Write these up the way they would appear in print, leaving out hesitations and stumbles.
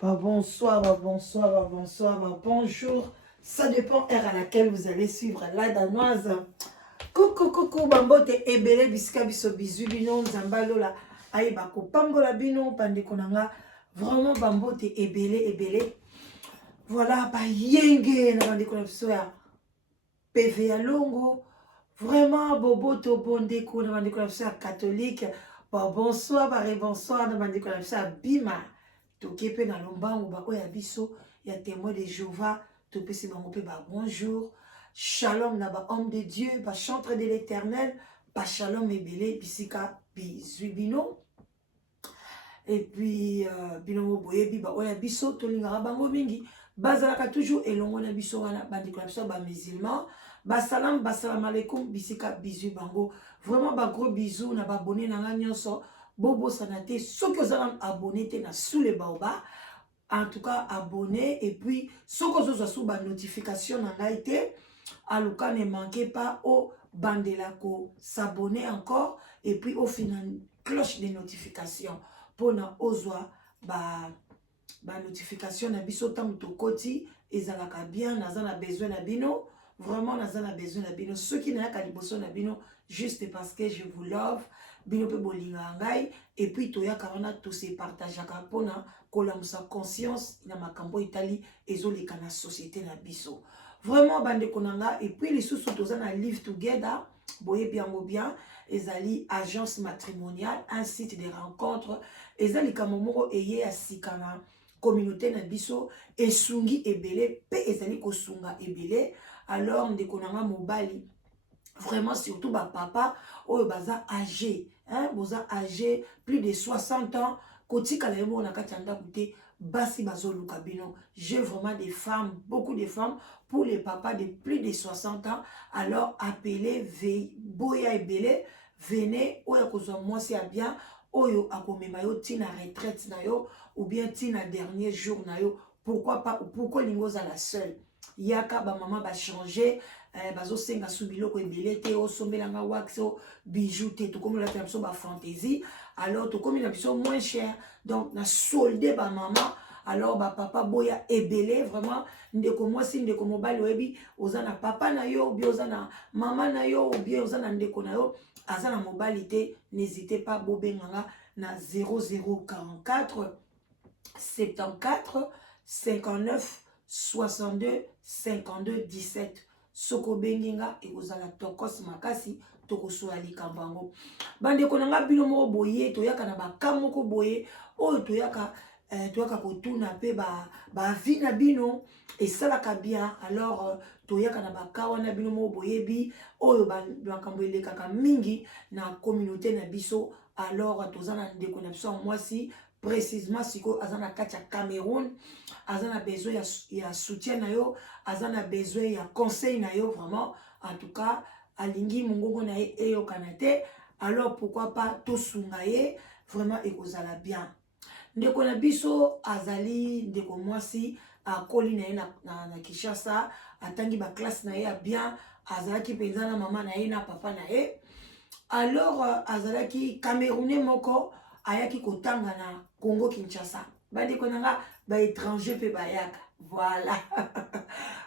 Bonsoir, bonsoir, bonjour. Ça dépend de l'heure à laquelle vous allez suivre la danoise. Coucou, bambote ebele bisika biso bizu bino nzambalola ayeba ko pambola bino pandeko nanga. Vraiment bambote ebele. Voilà ba yenge na bandeko na biso ya PV ya Longo. Vraiment boboto bondeko na bandeko na biso ya catholique. Bonsoir, bonsoir na bandeko na biso ya Bima. Toke pe na lombango ba oya biso ya témoin de Jéhovah to pesi bango pe ba bonjour shalom na ba homme de Dieu ba chantre de l'Éternel ba shalom ebele bisika bizubino et puis bino boyebi ba oya biso to lingara bango mingi bazalaka toujours elongo na biso wana bandiko na biso ba musulman basalam alaikum bisika bizu bango vraiment ba gros bisous na ba abonné na nga nyonso bobo sanate soki ozala abonné te na sous le baoba en tout cas abonné et puis soki ozozwa sous ba notification na ngai te aluka ne manquez pas au bandelako s'abonner encore et puis au final cloche de notification pour na ozwa ba notification na biso tango tokoti ezalaka bien naza na besoin na bino vraiment naza na besoin na bino soki nayaka liboso na bino juste parce que je vous love bino pe bolinga ngai et puis toyaka wana to se partageaka pona kolamusa conscience na makambo itali ezoleka na société na biso vraiment bandeko nanga et puis lisusu toza na live together boye bien ezali agence matrimoniale un site de rencontre ezali kamomoko eye asikana communauté na biso esungi ebele pe ezali kosunga ebele alors ndeko nanga mobali vraiment surtout ba papa oyo baza âgé hein boza âgé plus de 60 ans kotika la yemo na kati anda koute basi bazoluka bino j'ai vraiment des femmes beaucoup de femmes pour les papas de plus de 60 ans alors appelez boya ebele venez oyo kozwa mwasi ya bien oyo akomema yo tina retraite na yo ou bien tina dernier jour na yo pourquoi pas pourquoi lingo za la seule yaka ba maman ba changer bazo senga sou biloko ebele te osombelanga wax o bijoux te to comme la biso ba fantaisie alors to comme na biso moins cher donc na solde ba maman alors ba papa boya ebele vraiment ndeko mwasi ndeko mobali oyebi oza na papa na yo ou bien oza na mama na yo ou bien oza na ndeko na yo aza na mobali te n'hésitez pas bobenganga na 0044 74 59 62 52 17 soko benginga ekozala tokos makasi tokosola likambo yango bandeko nanga bino moko boye toyaka na bakam moko boye oyo toyaka kotuna pe ba vie na bino esalaka bien alors toyaka na baka wana bino moko boyebi oyo makambo elekaka mingi na communauté na biso alors toza na ndeko na biso mwasi précisément siko aza na kati ya Cameroun aza na besoin ya soutien na yo aza na besoin ya conseil na yo vraiment en tout cas alingi mongongo na ye eyokana te alors pourquoi pas tosunga ye vraiment ekozala bien ndeko na biso azali ndeko mwasi akoli na ye na Kinshasa atangi ba classe na ye ya bien azalaki penza na mama na ye na papa na ye alors azalaki Camerounais moko ayaki kotanga na Congo Kinshasa bandeko nanga ba étranger pe bayaka voilà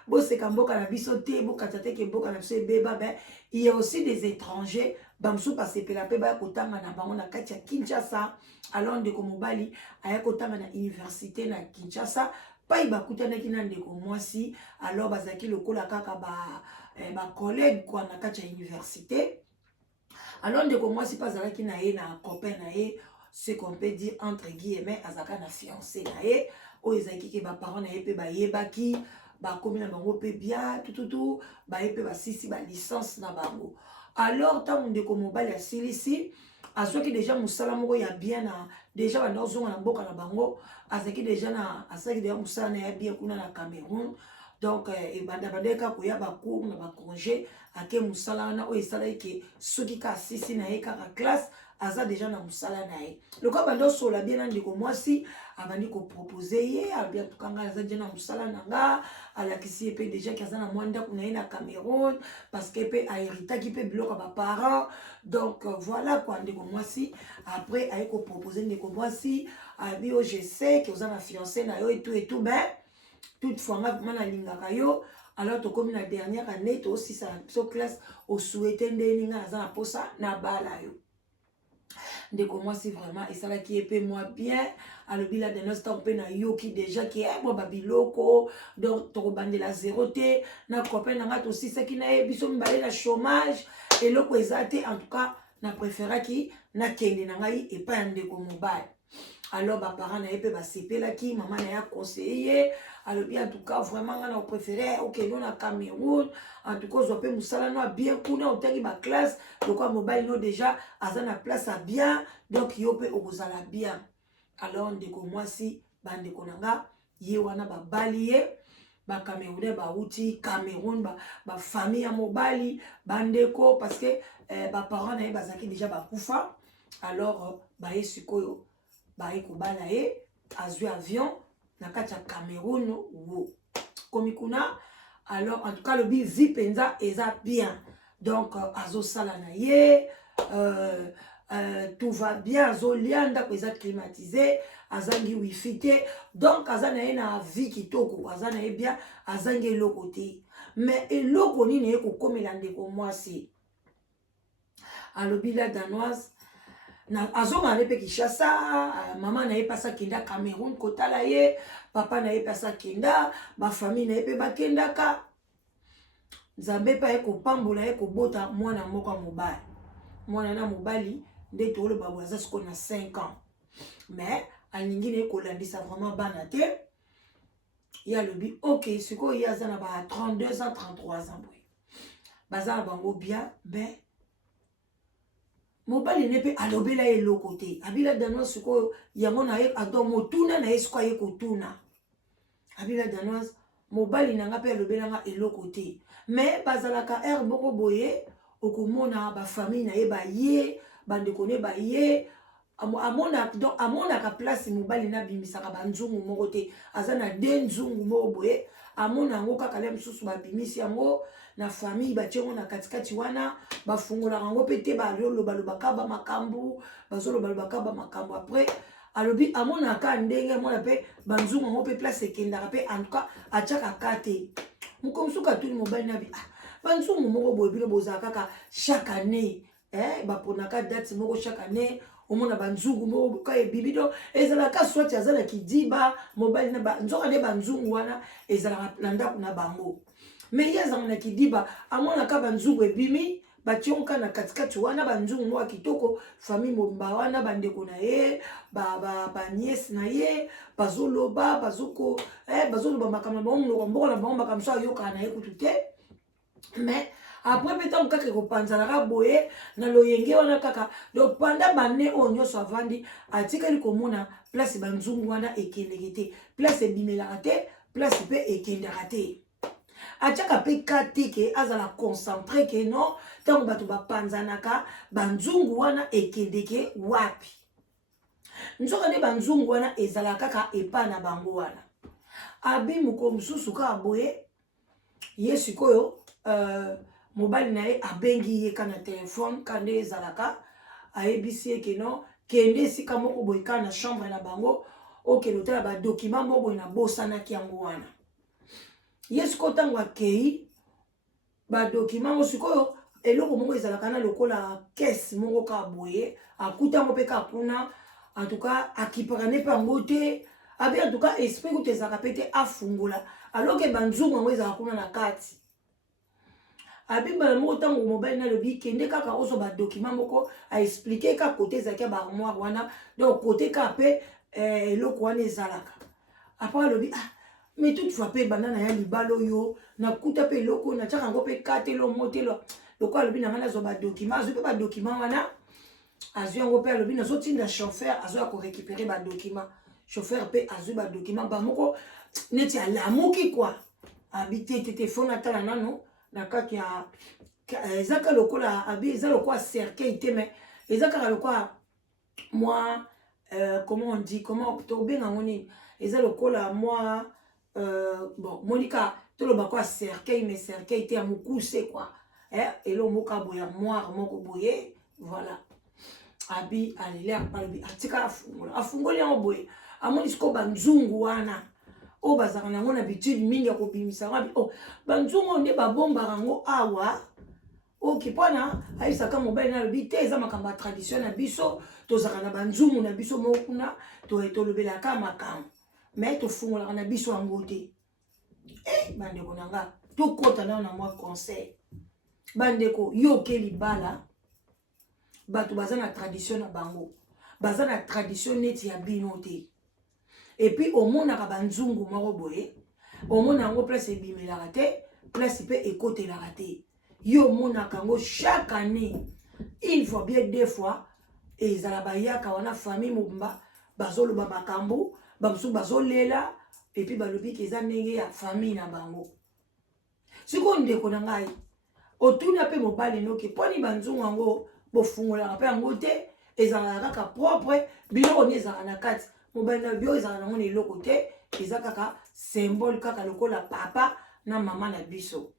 boseka mboka na biso te bokata te ke mboka na biso ebeba ben il y a aussi des étrangers bamsu basepela pe baya kotanga na bango na kati ya Kinshasa alors ndeko mobali aya kotanga na université na Kinshasa pai bakutanaki na ndeko mwasi alors bazalaki lokola kaka ba collègue kwa na kati ya université alors ndeko mwasi pa azalaki na ye na copain na ye ce qu'on peut dire entre guillemets azaka na fiancé na ye oyo ezalaki ke baparent na ye mpe bayebaki bakomi na bango mpe bien tututu baye mpe basisi balicence na bango alors ntango ndeko mobali asilisi azwaki deja mosala moko ya bien na deja banda ozonga na mboka na bango asalaki deja mosala na ya bien kuna na Cameroun donc bandeka koya bacour na bacongé ake mosala wana oyo esalaki ke soki ka asisi na ye kaka classe aza déjà na musala na ye lokola bando sola bien na ndeko mwasi abandi kopropose ye abi en tout cas nga aza déjà na musala na nga alakisi ye mpe déjà ki aza na mwa ndako na ye na Cameroun parce que mpe ahéritaki mpe biloko ya baparent donc voilà quoi ndeko mwasi après aye kopropose ndeko mwasi abi o je sais que oza na fiancé na yo et tout mais toutefois nga vraiment nalingaka yo alors tokomi na dernière année tosisala biso classe osouhaite ndeni nga naza na posa na bala yo ndeko mwasi vraiment esalaki ye mpe moi bien alobi la dernière temps mpe nayoki déjà ki mwa babiloko donc tokobandela zéro te na copain na nga tosisaki na ye biso mibale na chômage eloko eza te en tout cas na préféraki nakende na ngai epai ya ndeko mobali alors baparent na ye mpe basepelaki mama na ye aconseille ye alobi en tout cas vraiment nga na opréféré okende na Cameroun en tout cas ozwa mpe mosala no abien kuna otangi baklasse lokola mobali no déjà aza na place a bien donc yo mpe okozala bien alors ndeko mwasi bandeko na nga ye wana babali ye bacamerounais bauti Cameroun bafamille ya mobali bandeko parce que baparent na ye bazalaki déjà bakufa alors baye sikoyo baye kobala ye azwi avion na kati ya Cameroun wo komi kuna alors en tout cas le bi vie penza eza bien donc azosala na ye tout va bien azolia ndako eza climatisé azangi wifi te donc aza na ye na vie kitoko aza na ye bien azangi eloko te mais eloko nini ye kokomela ndeko mwasi alobi la danoise azonga na ye mpe Kinshasa mama na ye mpe asakenda Cameroun kotala ye papa na ye mpe asakenda bafamille na ye mpe bakendaka nzambe mpe aye kopambola ye kobota mwana moko ya mobali mwana na mobali nde toloba boye aza sikoyo na 5 ans mais alingi na ye kolandisa vraiment bana te ye alobi ok sikoyo ye aza na ba 32 ans 33 ans boye baza na bango bien mais mobali ne mpe alobela ye eloko te abila danoise sikoyo yango na ye ado motuna na ye sikoyo aye kotuna abila danoise mobali na nga mpe alobela nga eloko te mais bazalaka ere moko boye okomona bafamille na ye baye bandeko ne baye amonaka place mobali nabimisaka banzungu moko te aza na de nzungu moko boye amona yango kaka le mosusu babimisi yango na famille batie yango na katikati wana bafungolaka yango mpe te balobaka bamakambo bazolobaka bamakambo après alobi amonaka ndenge amona mpe banzungu yango mpe place ekendaka mpe en tout cas atiaka ka te mokomosuka tuni mobali nabi banzungu moko boye bino bozala kaka chaque année baponaka date moko chaque année omona banzungu moko ka ebibi do ezalaka swati aza na kidiba mobali na nzoka nde banzungu wana ezalaka na ndako na bango mais ye azanga na kidiba amonaka banzungu ebimi bationka na katikati wana banzungu moko ya kitoko famille momba wana bandeko na ye baniese na ye bazoloba bazoloba makambo na bango monoko mboko na bango makambo so ayokaka na ye kutu te mais après mpe ntango kaka ekopanzanaka boye na loyenge wana kaka donc panda bane oyo nyonso avandi atikali komona place banzungu wana ekendeke te place ebimelaka te place mpe ekendaka te atiaka mpe ka te ke azala concentré ke non ntango bato bapanzanaka banzungu wana ekendeke wapi nzoka nde banzungu wana ezalaka kaka epa na bango wana abi moko mosusu kaka boye ye sikoyo mobali na ye abengi ye ka na telefone ka nde ezalaka ayebisi ye ke non kende esika moko boye ka na chambre na bango okende otala badokima moko boye nabosanaki yango wana ye sikoyo ntango akei badokima ngo sikoyo eloko moko ezalaka na lokola kese moko ka boye akutango mpe ka kuna en tout cas akipaka ne mpe yango te abi en tout cas esprit kutu ezalaka mpe te afungola aloke banzungu yango ezalaka kuna na kati abimbala moko ntango mobali nalobi kende kaka ozwa badokima moko aexplike ka kote ezalaki ya baarmoire wana donc kote ka mpe eloko wana ezalaka apres alobi mais toutefois mpe banda na ya libala oyo nakuta mpe eloko oyo natiaka yango mpe katelo motelo loko alobi na ngai nazwa badokima azwi mpe badokima wana azwi yango mpe alobi nazotinda chauffeur azoya korécupere badokima chauffeur mpe azwi badokima bamoko neti alamuki kwa abi te fona atala nano na kati ya ezaka lokola abi eza lokola cercueil te mais Et ça, quand quoi, moi, comment on dit, comment on bien en monnaie. Et ça, le cola, moi, bon, Monica, tout le bako a cercueil, mais cercueil était à mon coussé, quoi. Et là, mon kaboya, moi, mon koboye, voilà. Abi, allez, abi, atika afungoli en boye. Amoni sko banzungu wana. O bazaka nango na habitude mingi ya kobimisa ngabi. Oh, banzungu nde babomba rango awa. Ok, pona, aisaka mobile na lobi te eza makambo ya tradition na biso, tozaka na banzungu na biso mokuna, tolobelaka makambo. Mais tofungolaka na biso yango te. Bandeko nanga, tokota na mwa conseil. Bandeko, yoke libala, bato baza na tradition na bango. Baza na tradition neti ya bino te. Et puis, omonaka banzungu moko boye, omona yango place ebimelaka te, place pe ekotelaka te. Yo monaka yango chaque année, une fois bien deux fois, et ezala bayaka wana famille mobimba, bazoloba makambo, bamusu bazolela, et puis balobi keza ndenge ya famille na bango. Siko ndeko na ngai, otuna pe mobali noki, poni banzungu yango bofungolaka pe yango te, ezalaka kaka propre, biloko ni ezalaka na kati. Mobali na bio ezalaka nango na eloko te, eza kaka symbole kaka lokola papa na mama na biso.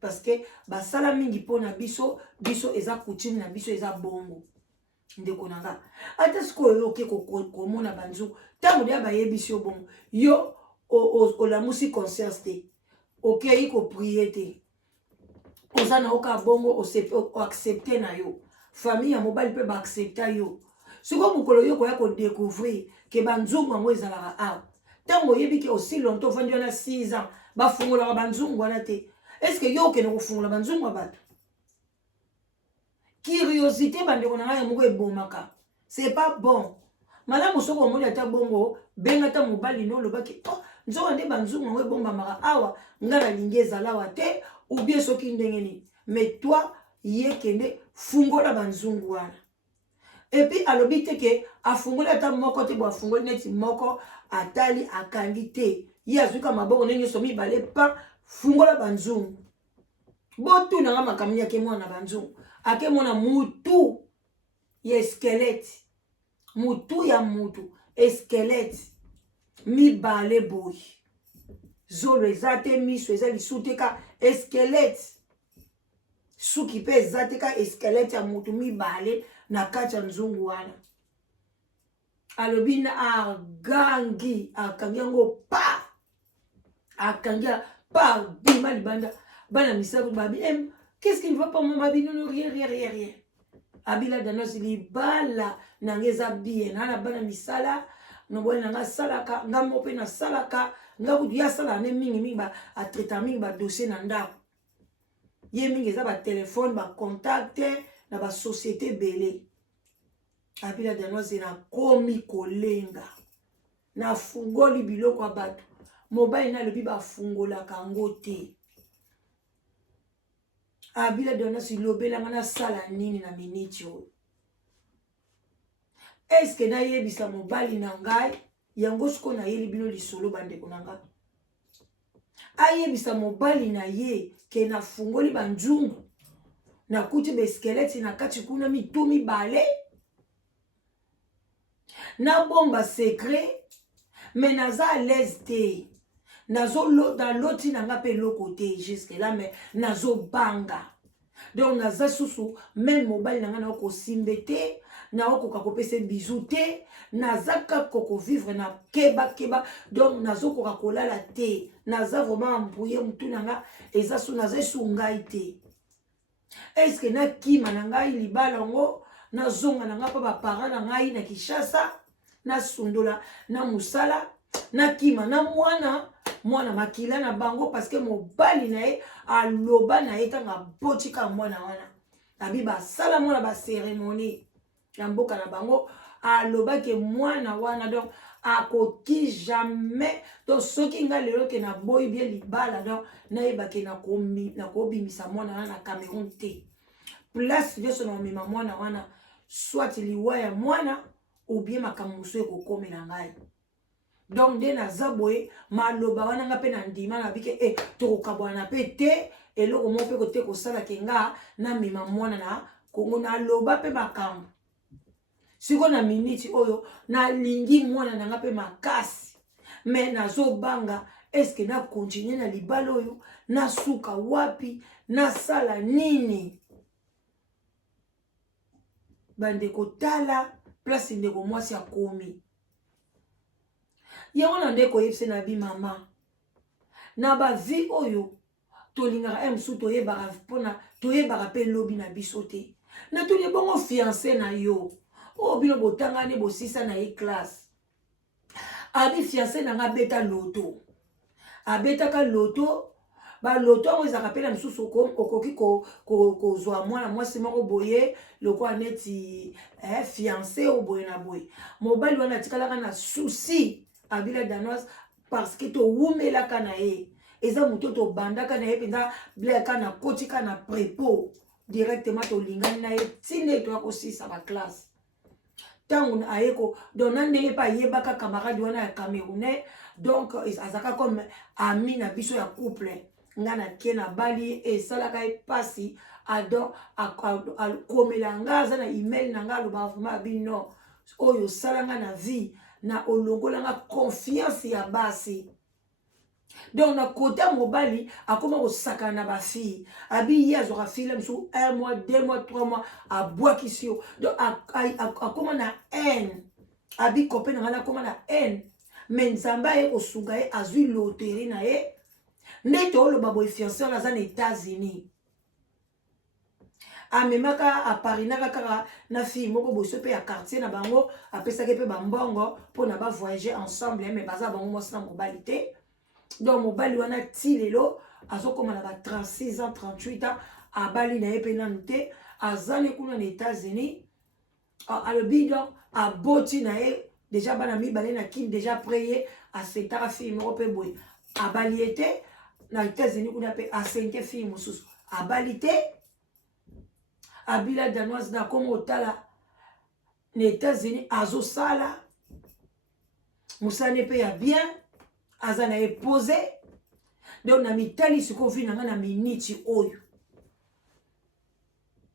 Parce que basala mingi po na biso, biso eza coutume na biso eza bongo. Ndeko nanga. Ata siko yoke komona banzungu, tango dia bayebisi yo bongo. Yo olamusi conscience te. Okei ko prier te. Oza na oka bongo o accepter na yo. Famille ya mobali pe ba accepter yo. Siko mukolo yo koya ko découvrir que banzungu yango ezalaka awa. Tango yebi ke aussi longtemps vandi na 6 ans, ba fungola banzungu wana te. Est-ce que yo ke no fungola banzungu bato? Curiosité bandeko na ngai moko ebomaka. C'est pas bon. Malamu soko omoni ata bongo benga ta mobali no lobaki oh nzoka nde banzungu yango ebomba maka awa ngala lingi ezala wa te ou bien soki ndenge ni. Mais toi yekende fungola banzungu wana. Et puis alobi te ke afungola ata moko te bo afungoli neti moko atali akangi te. Ye azuka maboko ndenge so mibale pa fungola banzungu. Botu na nga makamia ke mwana banzungu. Ake mwana mutu ya skeleti. Mutu ya mutu. Eskeleti. Mibale boy. Zolo ezate miso eza lisute ka eskeleti. Suki pe ezate ka eskeleti ya mutu mibale na kati ya nzungu wana. Alobi na agangi. Akangi yango pa. Akangi pa bima libanda. Bana misabu babi qu'est-ce qu'il ne va pas mon babi non rien. Abila danos libala nangeza bien na bana misala no bwana nanga salaka ngamo pe na salaka ngabu ya sala ne mingi ba a traiter mingi ba dossier na ndako. Ye mingi za ba téléphone ba contacter na ba société belé. Abila danos na komi kolenga. Na fungoli biloko abatu. Mobile na lobi ba fungola kango te. Abila dona si lobela ngana sala nini na miniti yo. Est-ce que na yebisa mobali na ngai yango siko na yeli bino lisolo bandeko na ngai. Ayebisa mobali na ye ke na fungoli banzungu. Na kuti be skeleti na kati kuna mitu mibale. Na bomba secret mais naza à l'aise te. Nazo dans l'autre nanga pe lokote jusque là mais nazo banga. Donc naza susu même mobile nanga na ko simbete na ko kopesa bisou te naza ka ko vivre na keba donc nazo ko kolala te naza vraiment embrouillé mutu nanga eza su naza sungai te. Est-ce que na kima nanga libala ngo na zonga nanga pa ba parents nanga na Kinshasa na sundola na musala na kima na mwana makila na bango parce que mobali na ye aloba na ye tanga botika mwana wana abi ba sala mwana ba cérémonie ya mboka na bango aloba ke mwana wana donc akoki jamais donc soki nga lelo ke na boy bien libala donc na yeba ke na kobimisa mwana wana na Cameroun te place yeso na mema mwana wana soit liwa ya mwana ou bien makamuso ekokomela ngai. Donc de na zaboye maloba wana nga pe na ndima na bike tokabwana pe te eloko mo pe kote ko sala kenga na mema mwana na kongo na loba pe makambo siko na minute oyo na lingi mwana nanga pe makasi mais nazo banga est-ce que na continuer na libala oyo na suka wapi na sala nini bande kotala place ndeko mwasi akomi yango na ndeko yebise na bi mama na ba vie oyo tolingaka msu toyebaka mpona toyebaka pe lobi na biso te na toli bongo fiancé na yo o bino botangani bosisa na ye classe abi fiancé na nga beta loto abetaka loto ba loto ngo ezaka pe na msusu okoki kozwa mwana mwasi moko boye lokola neti fiancé o boye na boye mobali wana tikalaka na souci abila danoise parce que to wumelaka na ye eza moto to bandaka na ye penza bleka na kotika na prépo directement to lingani na ye tine to akosisa ba classe tango na ayeko donc na ndenge pa yebaka camarade wana ya camerounais donc azaka comme ami na biso ya couple nga na ke na bali esalaka epasi adon akomela nga aza na email na nga aloba vraiment bino oyo salanga na vie na olongola nga confiance ya basi donc na côté mobali akoma kosaka na ba fille abi yazora fille mso 1 mois 2 mois 3 mois abwakisi yo donc akoma na haine abi copain na akoma na haine mais nzamba ye kosunga ye azui loterie na ye ndete oloba boye fiancé na za na États-Unis amemaka aparinaka kaka na fille moko boso pe ya quartier na bango apesaki pe bambongo pona ba voyager ensemble mais baza bango mwasi na mobali te donc mobali wana ti lelo azokoma na ba 36 ans 38 ans abali na ye pe nanu te azane kuna na États-Unis alobi donc aboti na ye déjà bana mibale na kini déjà prêye asetaka fille moko pe boye abali ete na États-Unis kuna pe asente fille mosusu abali te abila danoise na komo otala na États-Unis azosala musane pe ya bien aza na epose donc na mitali sikofi na nga na miniti oyo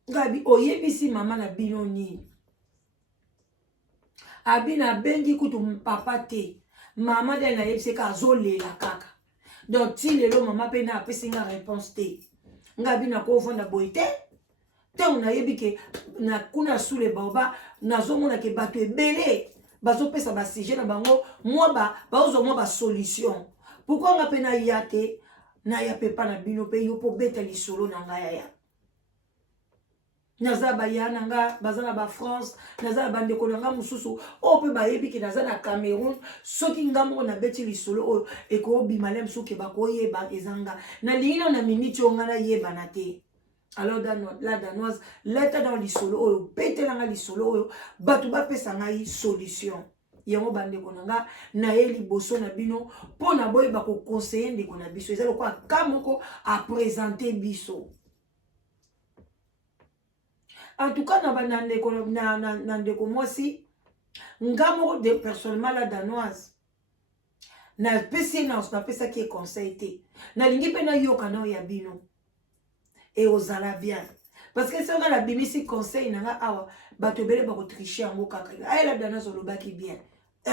ngabi oyebisi mama na bino nini abi na bengi kutu papa te mama de na yebise ka azolela kaka donc ti lelo mama pe na apesi nga réponse te ngabi na kovanda boye te ntango nayebi ke na kuna sule baoba nazomona ke bato ebele bazopesa basujet na bango baozwa mwa basolution pourkui nga mpe naya te naya mpe mpa na bino mpe yo mpo beta lisolo na ngai yaya naza baya na nga baza na bafrance naza na bandeko na nga mosusu oyo mpe bayebi ke naza na Cameroun soki nga moko nabeti lisolo oyo ekobima le mosusu ke bakoyeba ezanga nalingi nao na miniti oyo nga nayebana te. Alors la danoise leta dans lisolo oyo betelanga lisolo oyo bato bapesa ngai solution yango bandeko na nga na ye liboso na bino mpona boyeba koconseille ndeko na biso eza lokola ka moko apresente biso en tout cas na ndeko mwasi nga moko de personnellement la danoise napesi napesaki ye conseil te nalingi mpe nayoka nao ya bino et ozala bien parce que soki na bimisi conseil nanga awa bato ebele bakotriche yango kaka ayela danoise olobaki bien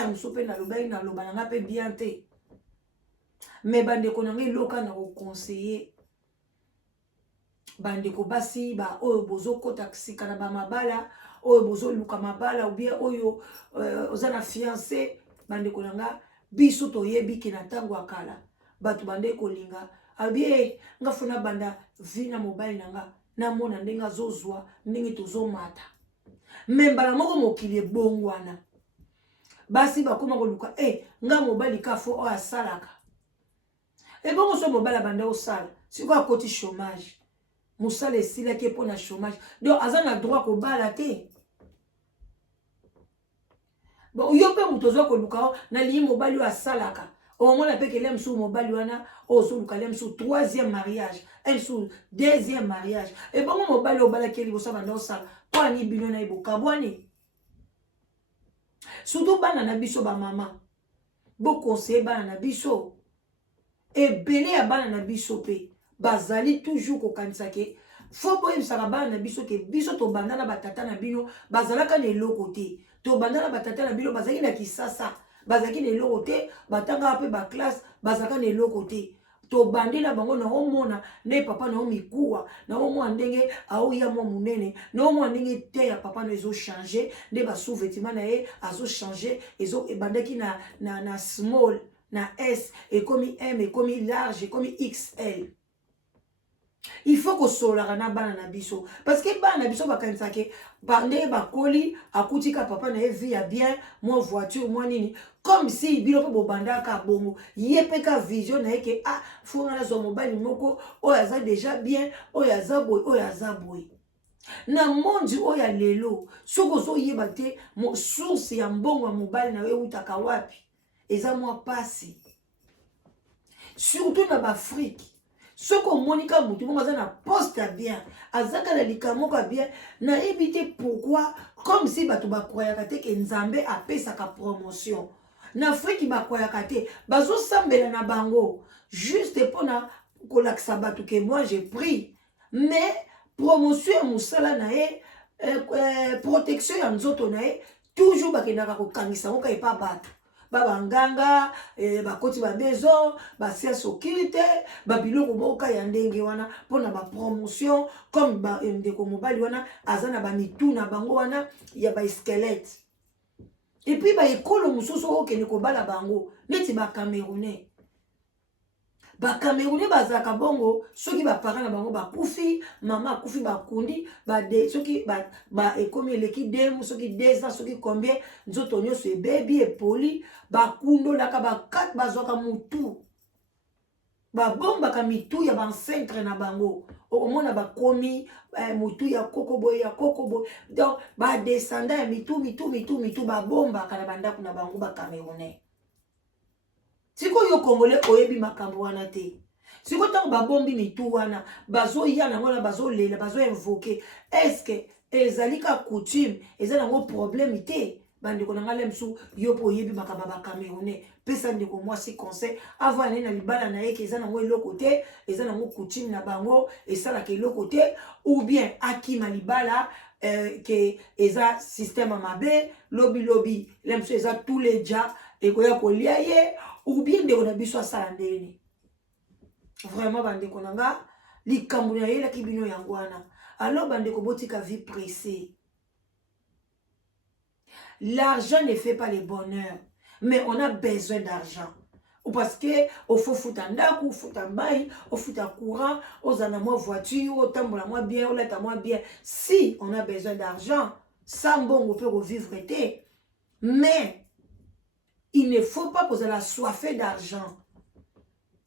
mosu mpe nalobaki naloba nanga mpe bien te mais bandeko nanga eloka na koconseiller bandeko basi oyo bozokota sika na bamabala oyo bozoluka mabala ou bien oyo oza na fiancé bandeko nanga biso toyebi ke na ntango ya kala bato bande kolinga abie nga funa banda vi na mobali nanga namona ndenge azozwa ndenge tozomata me mbala moko mokili ebongwana basi bakoma koluka nga mobali kafo oyo asalaka ebongo so mobali abanda osala sikoyo akoti chômage mosala esilaki mpo na chômage donc aza na droit kobala te bon yo mpe moto ozwa koluka o nalingi mobali oyo asalaka omona mpe kele mosusu mobali wana ozoluka le mosusu 3e mariage mosusu 2e mariage ebongo mobali oyo obalaki liboso banda osala mpo ani bino na ye bokabwani surtout bana na biso bamama bokonseye bana na biso ebele ya bana na biso mpe bazali toujours kokanisa ke Faut boyebisaka bana na biso ke biso tobanda na batata na bino bazalaka na eloko te. Tobanda na batata na bino bazalaki na kisasa, bazalaki na eloko te, batanga pe ba classe bazalaka na eloko te. Tobandi na bango na omona ne papa na omikuwa na omona ndenge aoya mwa munene na omona ndenge te ya papa na ezo changer nde ba sous-vêtements na ye azo changer ezo ebandaki na small na S ekomi M ekomi large ekomi XL. Il faut que solara na bana na biso parce que bana na biso bakanisake bande bakoli akutika papa na vie ya bien moi voiture moi nini comme si bilo po bobandaka bongo yepeka vision na yeke ah fonga na zo mobile moko oyaza déjà bien oyaza boy na mondi oya lelo soko zo yeba te mo source ya mbongo ya mobile na we utaka wapi eza moi pasi surtout na b'Afrique. Ce qu'on monika mutu mo na poste bien azaka na likamoko bien na éviter pourquoi comme si bato bakoyaka te ke nzambe apesaka promotion na Afrique bakoyaka te bazo sambela na bango juste pona kolakisa bato ke moi j'ai pris mais promotion musala na ye protection ya nzoto na ye toujours bakendaka kokangisa ngo ka epa bato babanganga bakoti ba maison ba science occulte ba biloko boka ya ndenge wana pona ba promotion comme ba ndeko mobali wana azana ba mitu na bango wana ya ba squelette et puis ba ekolo mususu okende kobala bango neti ba Camerounais bazaka bongo soki ba parents na bango bakufi mama akufi bakundi ba de soki ba ekomi eleki demu soki 2 ans soki combien nzoto nyonso ebebi epoli bakundo laka bakat bazwaka mutu babombaka mitu ya bancentre na bango omona bakomi mutu ya kokoboy donc badescendant ya mitu babombaka na bandako na bango ba Camerounais. Siko yo Congolais oyebi makambo wana te. Siko tango babombi mitu wana bazo yana ngona bazo lela bazo invoquer est-ce que ezalika coutume ezala ngo problème te bandeko na ngale msu yo po oyebi makambo ba Camerounais pesa ndeko mwasi conseil avant na libala na ye ke ezala ngo eloko te ezala ngo coutume na bango esala ke eloko te ou bien akima libala que eza système mabe lobby lemso eza tous les dia ekoya kolia ye ou bien ndeko na biso asala ndeni vraiment bandeko na nga likambo na yela kibino yango wana alors bandeko botika vie pressée. L'argent ne fait pas le bonheur mais on a besoin d'argent ou parce que au faut fouta ndaku fouta mai au fouta courant aux anamo voiture au tambola moi bien au leta moi bien si on a besoin d'argent sans bon on peut revivre été mais il ne faut pas que vous ayez soifé d'argent.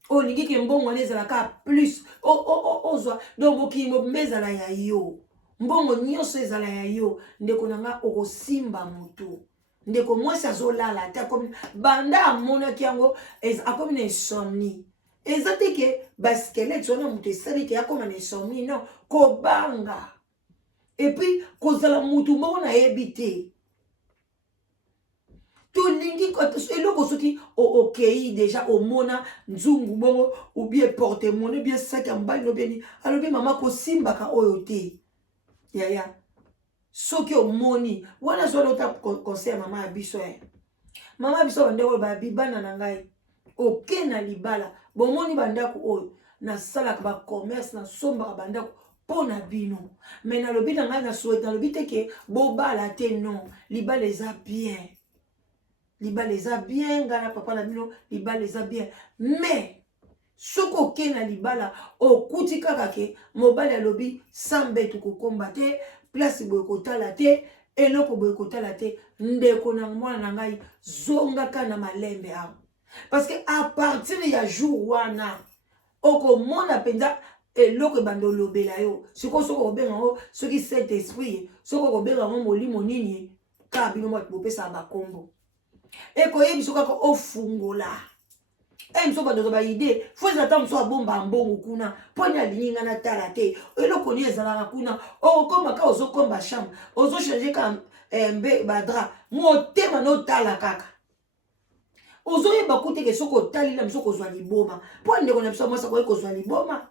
Oh, ni ki mbongo ne ezalaka plus. Oh, donc ki mbezala ya yo. Mbongo nyonso ezala ya yo. Ndeko nanga okosimba mutu. Ndeko mwasi azolala ta comme banda amona kiango akomi na insomnie. Ezate ke baskelete wana mutu esali ke akoma na insomnie non kobanga. Et puis kozala mutu moko na yebite. To lingi eloko soki okei déjà omona nzungu bongo ou bien porte monnaie bien sac en bas no bien alobi mama ko simbaka oyo te yaya soki omoni wana zo lota conseil mama ya biso mama biso bandeko ba bibana na ngai okena libala bomoni bandako oyo na salaka ba commerce na somba bandako pona bino mais na lobi na ngai na souhaite na lobi te ke bobala te non libala eza bien. Libala eza bien, ngana papa na bino, libala eza bien. Mais, soko ke na libala, okuti kaka ke, mobali ya lobi, sambe tu kokombate, place boye kotala te, eloko boye kotala te, ndeko na mwana na ngai, zongaka na malembe am. Parce que à partir ya jour wana, oko mona penza, eloko bando lobela yo. Soko obenga o, soki cet esprit, soko obenga mo molimo nini, ka bino mo bopesa ba kombo. Et quand il y a un fungola, et il y a une idée, il faut attendre soit bon bambon kuna, pour y aller na talate, et le connaît zala kuna, oh comme ka ozo comme ba chambre, ozo changer comme badra, mo tema no tala kaka. Ozo ye bakoute ke soko tali na msoko zwa liboma, pour ndeko na biso mo sa ko zwa liboma.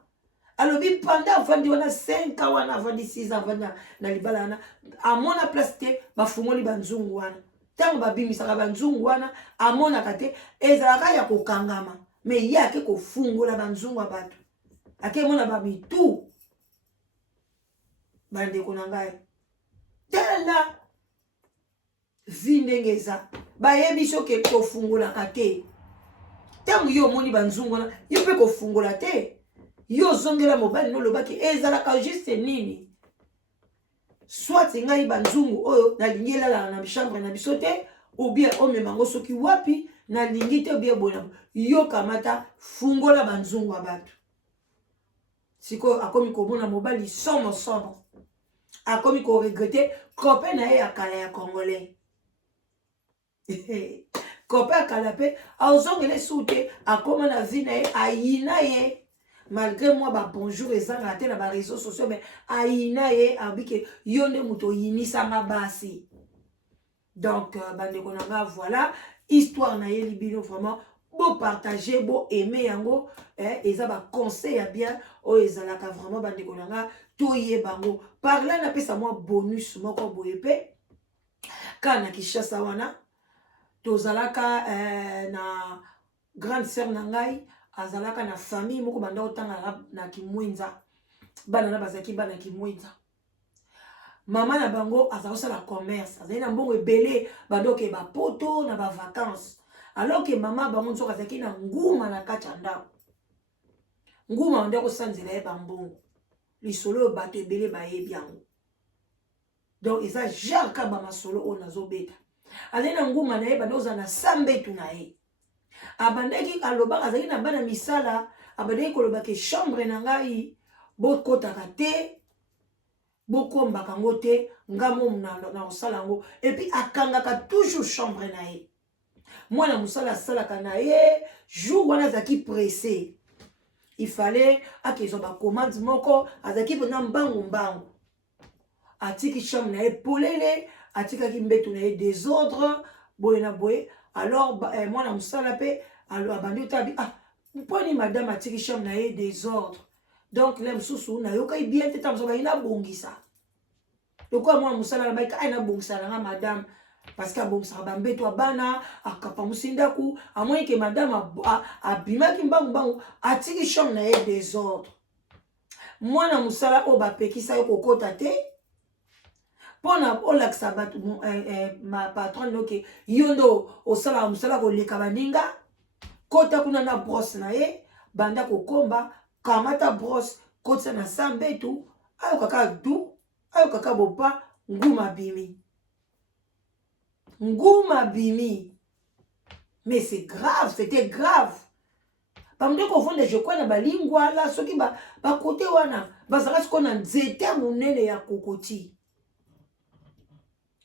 alobi pendant avandi wana 5 ans wana avandi 6 ans avandi na libala wana amona place te bafungoli banzungu wana ntango babimisaka banzungu wana amonaka te ezalaka ya kokangama me ye ake kofungola banzungu ya bato akemona bamitu bandeko na ngai tala vi ndenge eza bayebi soki kofungolaka te ntango yo omoni banzungu wana yo mpe kofungola te yo ozongela mobali nolobaki ezalaka juste nini soit ngai banzungu oyo nalingi elalaka na chambre na biso te obie omemango soki wapi nalingi te obie bona yo kamata fungola banzungu ya bato sikoyo akomi komona mobali somo akomi koregrete copain na ye ya kala ya congolais copain ya kala mpe azongele su te akoma na vie na ye ayina ye malgré moi babonjour ezanga te na bareseau sociaux mais ayina ye abike yo nde moto oyinisanga basi donc bandeko na nga voilà histoire na ye libino vraiment bo partager bo aimer yango eza ba conseil ya bien oyo ezalaka vraiment bandeko na nga toyeba bango par là napesa mwa bonus moko boye pe kana na Kinshasa wana tozalaka na grande sœur na ngai azalaka na famille moko banda otanga na Kimwenza bana na bazaki bana Kimwenza mama na bango azakosala commerce azali na mbongo ebele bando ke bapoto na ba vacances alors que mama bango nzoka azaki na nguma na kati ya ndako nguma nde kosanzela ye bambongo lisolo bato ebele bayebi yango donc eza genre ka bamasolo oyo nazobeta azali na nguma na ye bando ozala na sambetu na ye abandaki alobaka azali na bana misala abandaki kolobaka chambre na ngai bokotaka te bokombaka yango te ngamo na kosala yango epuis akangaka toujours chambre na ye mwana mosala asalaka na ye jour wana azalaki pressé il fallait akezwa bacommande moko azalaki mpena mbangu atiki chambre na ye polele atikaki mbeto na ye désordre boye na boye alors mwana mosala mpe abandi otabi mponi madame atiki chambre na ye désordre donc le mosusu nayokai bien te tamoso bayi nabongisa lokola mwana mosala nabaika ai nabongisa nanga madame parce que abongisaka bambeto ya bana akapamusi ndaku amoni ke madame abimaki mbangu atiki chambre na ye désordre mwana mosala oyo bapekisa yo kokota te mpona olakisa bato ma patron noke yo ndo osalaka mosala koleka baninga kota kuna na brosse na ye banda kokomba kamata brosse kotisa na sambetu ayokaka du ayokaka bopa nguma bimi mais c'est grave, c'était grave bamde kofanda je crois na balingwala soki bakote wana bazalaka sikoyo na nzete ya monene ya kokoti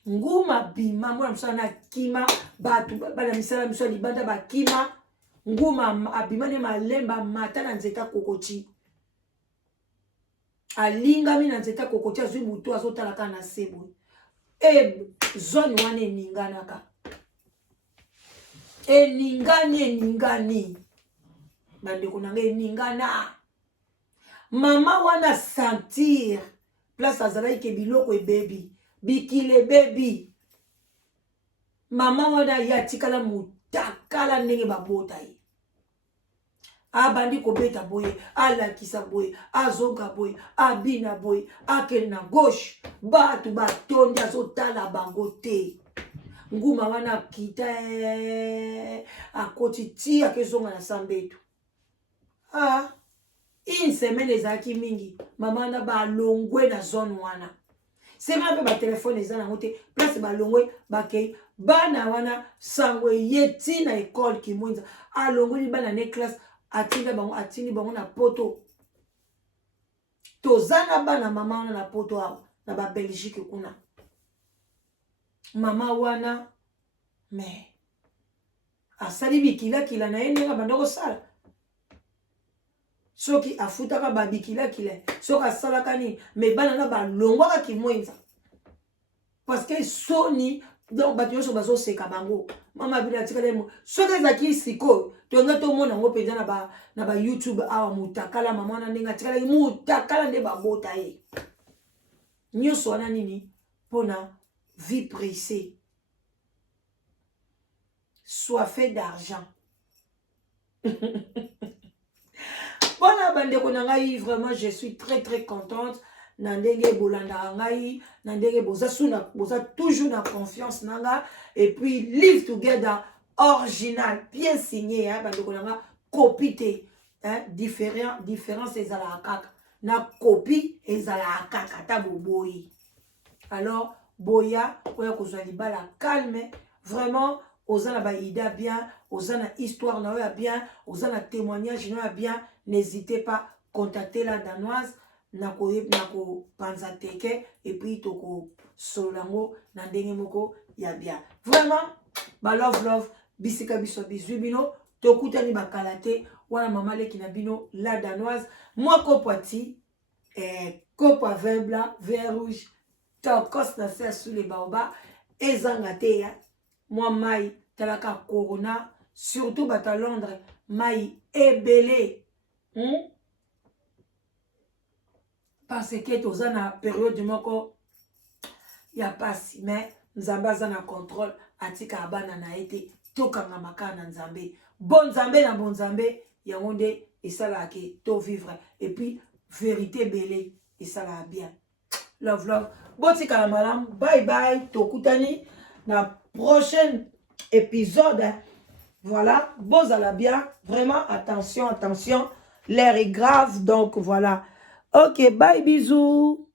nguma bima mwana mosala na kima bato bana misala miso ya libanda bakima nguma abima ne malemba mata na nzete ya kokoti alingami na nzete ya kokoti azwi motu azotalaka na sebo zone wana eninganaka eningani bandeko na ngai eningana mama wana sentir place azalaki ke biloko ebebi bikile ebebi mama wana ye atikala motakala ndenge babota ye abandi kobeta boye alakisa boye azonga boye abina boye akende na gauche bato batondi azotala bango te nguma wana akita akoti ti akezonga na sambetu une semaine ezalaki mingi mama wana balongwe na zone wana sema mpe batelefone eza nango te place balongwe bakei bana wana sango eye ti na ekole Kimwenza alongoli bana ne classe atindi bango na poto toza na bana mama wana na poto awa na babelgique kuna mama wana mais asali bikilakila na ye ndenge banda kosala soki afutaka babikilakila soki asalaka nini mais bana na balongwaka Kimwenza parce que soni donc bato nyonso bazoseka bango mama bino atikala mo soki ezalaki sikoyo tonga tomona yango mpenza na ba YouTube awa mutakala mama na ndenge atikala mutakala nde babota ye nyonso wana nini mpona vie pressée soifé d'argent. Voilà, bandeko na ngai, vraiment je suis très très contente. Nandenge bolanda ngai, nandenge boza toujours na confiance nanga et puis live together original bien signé hein bandeko na nga copie hein différence ezala kaka na copie ezala kaka ta boboyi. Alors boya oya kozwa libala calme vraiment osana ba idée bien, osana histoire na oya bien, osana témoignage na oya bien, n'hésitez pas contacter la danoise nako panza teke et puis toko solango na ndenge moko ya bien. Vraiment ba love bisika biso bizubino tokutani bakalate wana mama leki na bino la danoise moi kopati copo aveugle vert rouge tokos na ser sous les baobas ezanga te ya moi mai talaka corona surtout bata Londres mai ebele parce que toza na période moko ya pasi mais nzambe aza na contrôle atika abana na ete tokanga makana na nzambe bon nzambe na bon nzambe yango nde esalaki to vivre et puis vérité belé esala bien love botika la malam bye bye tokutani na prochain épisode voilà bozala bien vraiment attention l'air est grave donc voilà ok bye bisous.